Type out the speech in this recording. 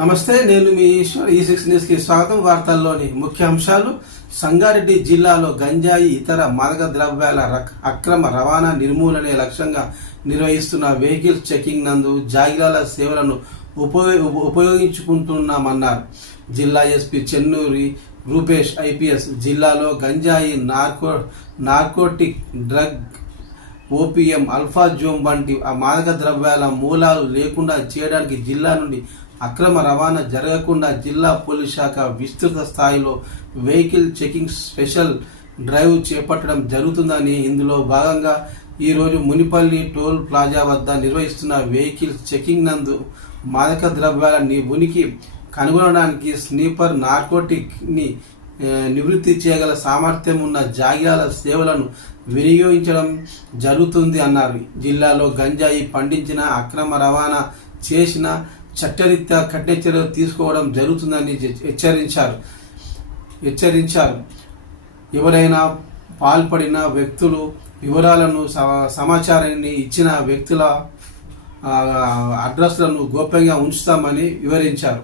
నమస్తే, నేను మీ ఈశ్వర్. ఈ6 న్యూస్కి స్వాగతం. వార్తల్లోని ముఖ్యాంశాలు. సంగారెడ్డి జిల్లాలో గంజాయి ఇతర మాదక ద్రవ్యాల అక్రమ రవాణా నిర్మూలనే లక్ష్యంగా నిర్వహిస్తున్న వెహికల్స్ చెకింగ్ నందు జాగిరాల సేవలను ఉపయోగించుకుంటున్నామన్నారు జిల్లా ఎస్పీ చెన్నూరి రూపేష్ ఐపీఎస్. జిల్లాలో గంజాయి, నార్కోటిక్ డ్రగ్, ఓపీఎం, అల్ఫాజోమ్ వంటి మాదక ద్రవ్యాల మూలాలు లేకుండా చేయడానికి జిల్లా నుండి అక్రమ రవాణా జరగకుండా జిల్లా పోలీస్ శాఖ విస్తృత స్థాయిలో వెహికల్ చెకింగ్ స్పెషల్ డ్రైవ్ చేపట్టడం జరుగుతుందని, ఇందులో భాగంగా ఈరోజు మునిపల్లి టోల్ ప్లాజా వద్ద నిర్వహిస్తున్న వెహికల్స్ చెకింగ్ నందు మాదక ద్రవ్యాల ఉనికి కనుగొనడానికి స్నీపర్ నార్కోటిక్ని నివృత్తి చేయగల సామర్థ్యం ఉన్న జాగిరాల సేవలను వినియోగించడం జరుగుతుంది అన్నారు. జిల్లాలో గంజాయి పండించిన, అక్రమ రవాణా చేసిన చట్టరీత్యా కఠిన చర్యలు తీసుకోవడం జరుగుతుందని హెచ్చరించారు. ఎవరైనా పాల్పడిన వ్యక్తులు వివరాలను, సమాచారాన్ని ఇచ్చిన వ్యక్తుల అడ్రస్లను గోప్యంగా ఉంచుతామని వివరించారు.